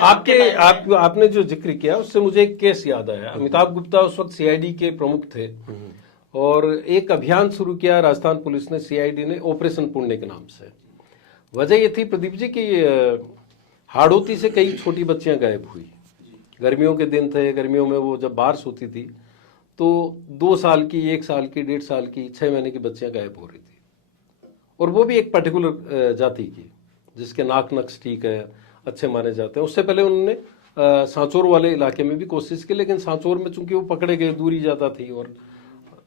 आपने जो जिक्र किया उससे मुझे एक केस याद आया। अमिताभ गुप्ता उस वक्त सीआईडी के प्रमुख थे और एक अभियान शुरू किया राजस्थान पुलिस ने, सीआईडी ने, ऑपरेशन पुण्य के नाम से। वजह ये थी प्रदीप जी कि हाड़ौती से कई छोटी बच्चियां गायब हुई। गर्मियों के दिन थे, गर्मियों में वो जब बारिश होती थी तो 2 साल की, 1 साल की, 1.5 साल की, 6 महीने की बच्चियां गायब हो रही थी, और वो भी एक पर्टिकुलर जाति की जिसके नाक नक्श ठीक है, अच्छे माने जाते हैं। उससे पहले उन्होंने सांचौर वाले इलाके में भी कोशिश की, लेकिन सांचौर में चूंकि वो पकड़े गए, दूरी ज़्यादा थी, और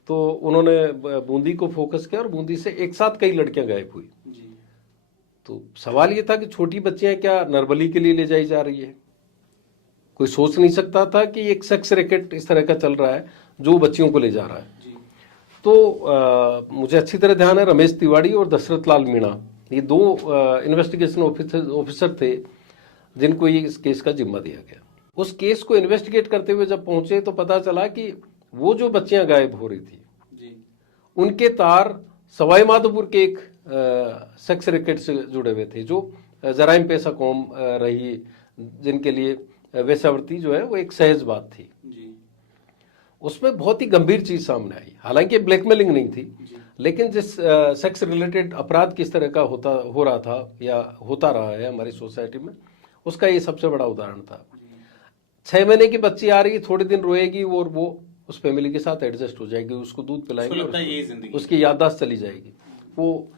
तो उन्होंने बूंदी को फोकस किया और बूंदी से एक साथ कई लड़कियां गायब हुई। तो सवाल ये था कि छोटी बच्चियां क्या नरबली के लिए ले जाई जा रही है? कोई सोच नहीं सकता था कि एक सेक्स रैकेट इस तरह का चल रहा है जो बच्चियों को ले जा रहा है। तो मुझे अच्छी तरह ध्यान है, रमेश तिवारी और दशरथ लाल मीणा, ये 2 इन्वेस्टिगेशन ऑफिसर थे जिनको ये इस केस का जिम्मा दिया गया। उस केस को इन्वेस्टिगेट करते हुए जब पहुंचे तो पता चला कि वो जो बच्चियां गायब हो रही थी उनके तार सवाई माधोपुर के एक सेक्स रैकेट से जुड़े हुए थे, जो जराइम पेशा कौम रही, जिनके लिए वेश्यावृत्ति जो है वो एक सहज बात थी। उसमें बहुत ही गंभीर चीज सामने आई। हालांकि ब्लैकमेलिंग नहीं थी, लेकिन जिस सेक्स रिलेटेड अपराध किस तरह का हो रहा था या होता रहा है हमारी सोसाइटी में, उसका ये सबसे बड़ा उदाहरण था। 6 महीने की बच्ची आ रही, थोड़े दिन रोएगी और वो उस फैमिली के साथ एडजस्ट हो जाएगी, उसको दूध पिलाएंगे, उसकी याददाश्त चली जाएगी, वो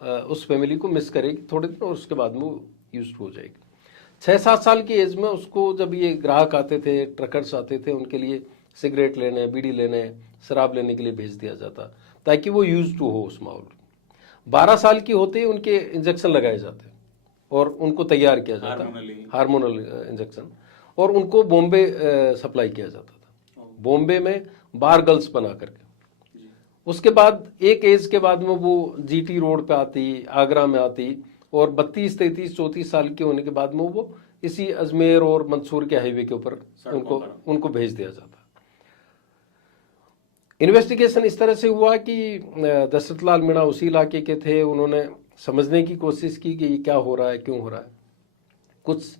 उस फैमिली को मिस करेगी थोड़े दिन और उसके बाद में वो यूज्ड हो जाएगी। 6-7 साल की एज में उसको जब ये ग्राहक आते थे, ट्रकर्स आते थे, उनके लिए सिगरेट लेने, बीड़ी लेने, शराब लेने के लिए भेज दिया जाता ताकि वो यूज टू हो उस माहौल। 12 साल की होते ही उनके इंजेक्शन लगाए जाते और उनको तैयार किया जाता, हार्मोनल इंजेक्शन, और उनको बॉम्बे सप्लाई किया जाता था, बॉम्बे में बार गर्ल्स बना करके। उसके बाद एक एज के बाद में वो जीटी रोड पे आती, आगरा में आती, और 32, 33, 34 साल के होने के बाद में वो इसी अजमेर और मंदसौर के हाईवे के ऊपर उनको भेज दिया जाता। इन्वेस्टिगेशन इस तरह से हुआ कि दशरथ लाल मीणा उसी इलाके के थे, उन्होंने समझने की कोशिश की कि ये क्या हो रहा है, क्यों हो रहा है। कुछ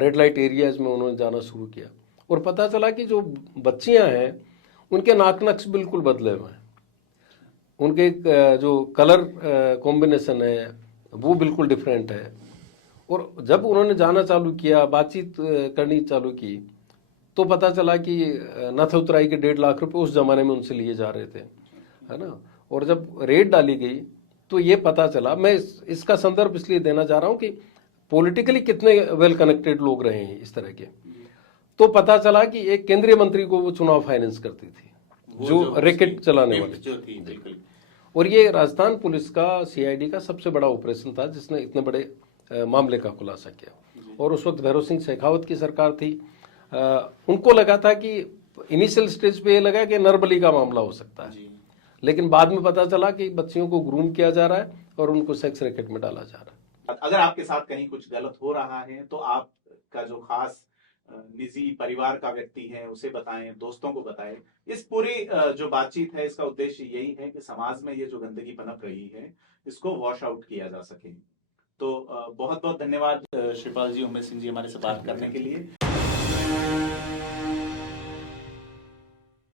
रेड लाइट एरियाज में उन्होंने जाना शुरू किया और पता चला कि जो बच्चियां हैं उनके नाक नक्श बिल्कुल बदले हुए हैं, उनके जो कलर कॉम्बिनेशन है वो बिल्कुल डिफरेंट है। और जब उन्होंने जाना चालू किया, बातचीत करनी चालू की, तो पता चला कि नथउतराई के 1.5 लाख रुपए उस जमाने में उनसे लिए जा रहे थे, है ना। और जब रेड डाली गई तो ये पता चला, मैं इसका संदर्भ इसलिए देना चाह रहा हूं कि पॉलिटिकली कितने वेल कनेक्टेड लोग रहे हैं इस तरह के। तो पता चला कि एक केंद्रीय मंत्री को वो चुनाव फाइनेंस करती थी, जो रैकेट चलाने वाली। और ये राजस्थान पुलिस का, सीआईडी का सबसे बड़ा ऑपरेशन था जिसने इतने बड़े मामले का खुलासा किया। और उस वक्त भैरव सिंह शेखावत की सरकार थी। उनको लगा था कि इनिशियल स्टेज पे ये लगा कि नरबली का मामला हो सकता है, लेकिन बाद में पता चला कि बच्चियों को ग्रूम किया जा रहा है और उनको सेक्स रैकेट में डाला जा रहा है। अगर आपके साथ कहीं कुछ गलत हो रहा है तो आपका जो खास निजी परिवार का व्यक्ति है उसे बताएं, दोस्तों को बताएं। इस पूरी जो बातचीत है इसका उद्देश्य यही है कि समाज में ये जो गंदगी पनप रही है इसको वॉश आउट किया जा सके। तो बहुत बहुत धन्यवाद श्रीपाल जी, उमेश सिंह जी, हमारे से बात करने के लिए।